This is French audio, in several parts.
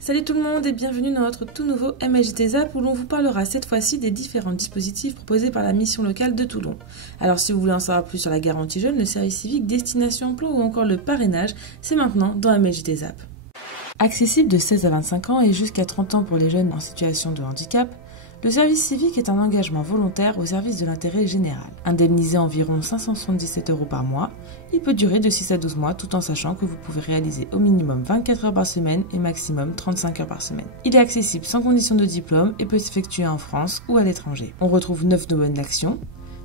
Salut tout le monde et bienvenue dans notre tout nouveau MHD Zap où l'on vous parlera cette fois-ci des différents dispositifs proposés par la mission locale de Toulon. Alors si vous voulez en savoir plus sur la garantie jeune, le service civique, destination emploi ou encore le parrainage, c'est maintenant dans MHD Zap. Accessible de 16 à 25 ans et jusqu'à 30 ans pour les jeunes en situation de handicap, le service civique est un engagement volontaire au service de l'intérêt général. Indemnisé environ 577 € par mois, il peut durer de 6 à 12 mois tout en sachant que vous pouvez réaliser au minimum 24 heures par semaine et maximum 35 heures par semaine. Il est accessible sans condition de diplôme et peut s'effectuer en France ou à l'étranger. On retrouve 9 domaines d'action: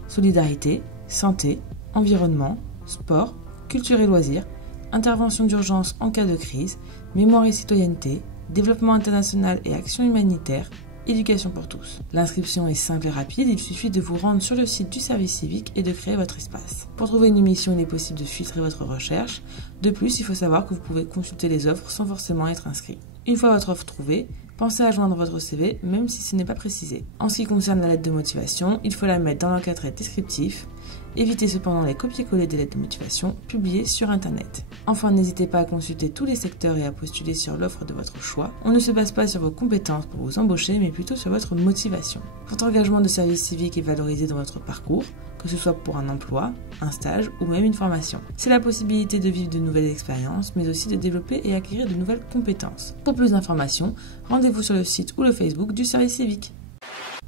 solidarité, santé, environnement, sport, culture et loisirs, intervention d'urgence en cas de crise, mémoire et citoyenneté, développement international et action humanitaire, éducation pour tous. L'inscription est simple et rapide, il suffit de vous rendre sur le site du service civique et de créer votre espace. Pour trouver une émission, il est possible de filtrer votre recherche. De plus, il faut savoir que vous pouvez consulter les offres sans forcément être inscrit. Une fois votre offre trouvée, pensez à joindre votre CV, même si ce n'est pas précisé. En ce qui concerne la lettre de motivation, il faut la mettre dans l'encadré descriptif. Évitez cependant les copier-coller des lettres de motivation publiées sur Internet. Enfin, n'hésitez pas à consulter tous les secteurs et à postuler sur l'offre de votre choix. On ne se base pas sur vos compétences pour vous embaucher, mais plutôt sur votre motivation. Votre engagement de service civique est valorisé dans votre parcours, que ce soit pour un emploi, un stage ou même une formation. C'est la possibilité de vivre de nouvelles expériences, mais aussi de développer et acquérir de nouvelles compétences. Pour plus d'informations, rendez-vous sur le site ou le Facebook du service civique.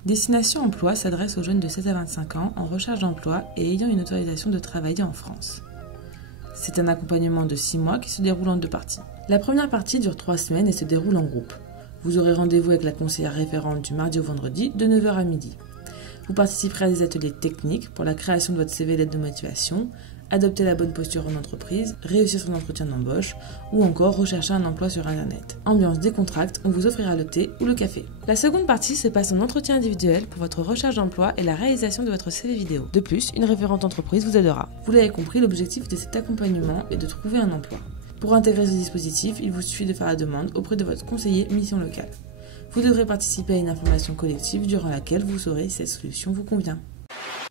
Destination Emploi s'adresse aux jeunes de 16 à 25 ans en recherche d'emploi et ayant une autorisation de travailler en France. C'est un accompagnement de 6 mois qui se déroule en 2 parties. La première partie dure 3 semaines et se déroule en groupe. Vous aurez rendez-vous avec la conseillère référente du mardi au vendredi de 9 h à midi. Vous participerez à des ateliers techniques pour la création de votre CV et lettre de motivation, adopter la bonne posture en entreprise, réussir son entretien d'embauche ou encore rechercher un emploi sur Internet. Ambiance décontracte, on vous offrira le thé ou le café. La seconde partie se passe en entretien individuel pour votre recherche d'emploi et la réalisation de votre CV vidéo. De plus, une référente entreprise vous aidera. Vous l'avez compris, l'objectif de cet accompagnement est de trouver un emploi. Pour intégrer ce dispositif, il vous suffit de faire la demande auprès de votre conseiller mission locale. Vous devrez participer à une information collective durant laquelle vous saurez si cette solution vous convient.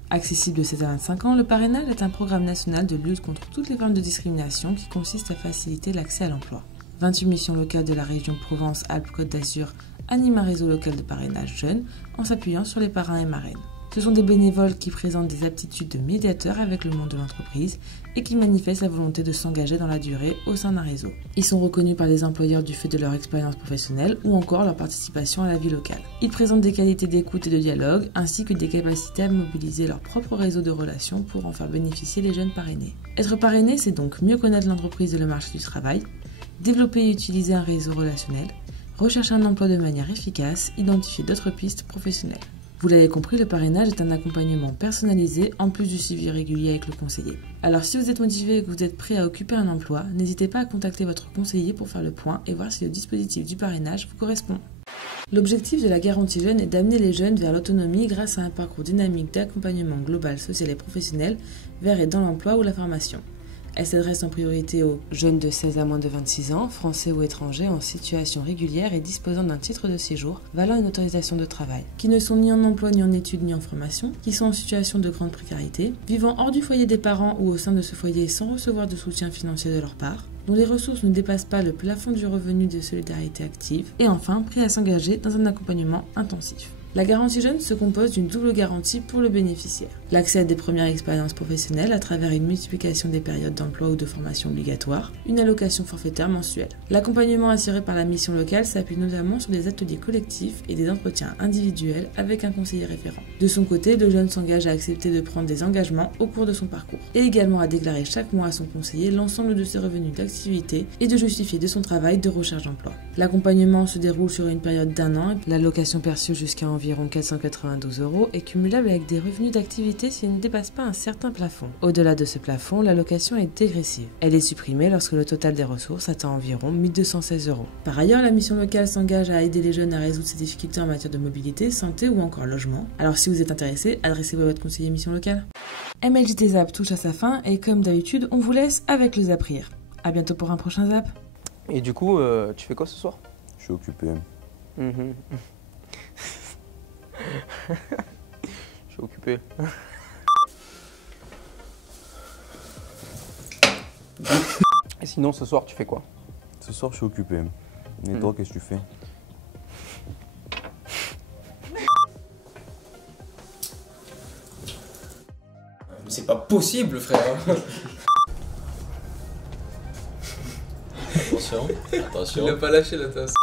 Accessible de 16 à 25 ans, le parrainage est un programme national de lutte contre toutes les formes de discrimination qui consiste à faciliter l'accès à l'emploi. 28 missions locales de la région Provence-Alpes-Côte d'Azur animent un réseau local de parrainage jeunes en s'appuyant sur les parrains et marraines. Ce sont des bénévoles qui présentent des aptitudes de médiateurs avec le monde de l'entreprise et qui manifestent la volonté de s'engager dans la durée au sein d'un réseau. Ils sont reconnus par les employeurs du fait de leur expérience professionnelle ou encore leur participation à la vie locale. Ils présentent des qualités d'écoute et de dialogue ainsi que des capacités à mobiliser leur propre réseau de relations pour en faire bénéficier les jeunes parrainés. Être parrainé, c'est donc mieux connaître l'entreprise et le marché du travail, développer et utiliser un réseau relationnel, rechercher un emploi de manière efficace, identifier d'autres pistes professionnelles. Vous l'avez compris, le parrainage est un accompagnement personnalisé en plus du suivi régulier avec le conseiller. Alors si vous êtes motivé et que vous êtes prêt à occuper un emploi, n'hésitez pas à contacter votre conseiller pour faire le point et voir si le dispositif du parrainage vous correspond. L'objectif de la garantie jeune est d'amener les jeunes vers l'autonomie grâce à un parcours dynamique d'accompagnement global, social et professionnel vers et dans l'emploi ou la formation. Elle s'adresse en priorité aux jeunes de 16 à moins de 26 ans, français ou étrangers en situation régulière et disposant d'un titre de séjour valant une autorisation de travail, qui ne sont ni en emploi, ni en études, ni en formation, qui sont en situation de grande précarité, vivant hors du foyer des parents ou au sein de ce foyer sans recevoir de soutien financier de leur part, dont les ressources ne dépassent pas le plafond du revenu de solidarité active, et enfin prêts à s'engager dans un accompagnement intensif. La garantie jeune se compose d'une double garantie pour le bénéficiaire. L'accès à des premières expériences professionnelles à travers une multiplication des périodes d'emploi ou de formation obligatoires, une allocation forfaitaire mensuelle. L'accompagnement assuré par la mission locale s'appuie notamment sur des ateliers collectifs et des entretiens individuels avec un conseiller référent. De son côté, le jeune s'engage à accepter de prendre des engagements au cours de son parcours et également à déclarer chaque mois à son conseiller l'ensemble de ses revenus d'activité et de justifier de son travail de recherche d'emploi. L'accompagnement se déroule sur une période d'1 an, l'allocation perçue jusqu'à environ 492 € est cumulable avec des revenus d'activité s'il ne dépasse pas un certain plafond. Au-delà de ce plafond, l'allocation est dégressive. Elle est supprimée lorsque le total des ressources atteint environ 1216 €. Par ailleurs, la mission locale s'engage à aider les jeunes à résoudre ces difficultés en matière de mobilité, santé ou encore logement. Alors si vous êtes intéressé, adressez-vous à votre conseiller mission locale. MHD Zap touche à sa fin et comme d'habitude, on vous laisse avec le Zap Rire. A bientôt pour un prochain Zap. Et du coup, tu fais quoi ce soir? Je suis occupé. Je suis occupé. Et sinon, ce soir, tu fais quoi? Ce soir, je suis occupé. Et toi, qu'est-ce que tu fais? Mais c'est pas possible, frère. Attention, attention. Il a pas lâché la tasse.